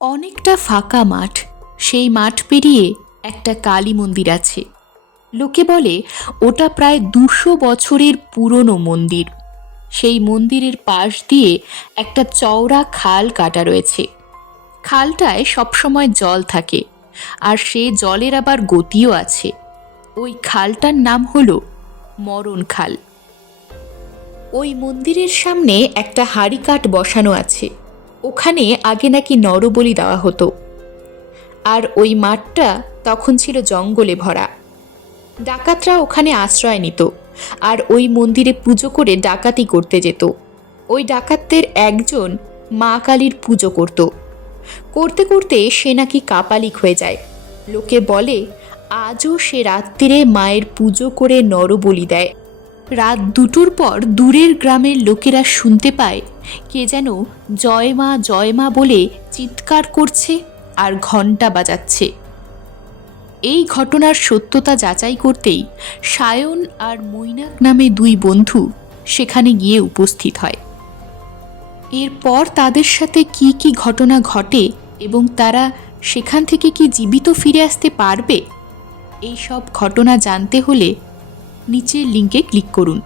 অনেকটা ফাঁকা মাঠ। সেই মাঠ পেরিয়ে একটা কালী মন্দির আছে। লোকে বলে ওটা প্রায় 200 বছরের পুরনো মন্দির। সেই মন্দিরের পাশ দিয়ে একটা চওড়া খাল কাটা রয়েছে। খালটায় সবসময় জল থাকে, আর সে জলের আবার গতিও আছে। ওই খালটার নাম হলো মরণ খাল। ওই মন্দিরের সামনে একটা হাঁড়িকাঠ বসানো আছে। ওখানে আগে নাকি নরবলি দেওয়া হতো। আর ওই মাঠটা তখন ছিল জঙ্গলে ভরা। ডাকাতরা ওখানে আশ্রয় নিত, আর ওই মন্দিরে পুজো করে ডাকাতি করতে যেত। ওই ডাকাতদের একজন মা কালীর পুজো করত। করতে করতে সে নাকি কাপালিক হয়ে যায়। লোকে বলে আজও সে রাত্রিরে মায়ের পুজো করে নরবলি দেয়। রাত 2টোর পর দূরের গ্রামের লোকেরা শুনতে পায় কে যেন জয় মা বলে চিৎকার করছে আর ঘণ্টা বাজাচ্ছে। এই ঘটনার সত্যতা যাচাই করতেই সায়ন আর মৈনাক নামে 2 বন্ধু সেখানে গিয়ে উপস্থিত হয়। এরপর তাদের সাথে কি কি ঘটনা ঘটে এবং তারা সেখান থেকে কি জীবিত ফিরে আসতে পারবে, এই সব ঘটনা জানতে হলে নিচের লিঙ্কে ক্লিক করুন।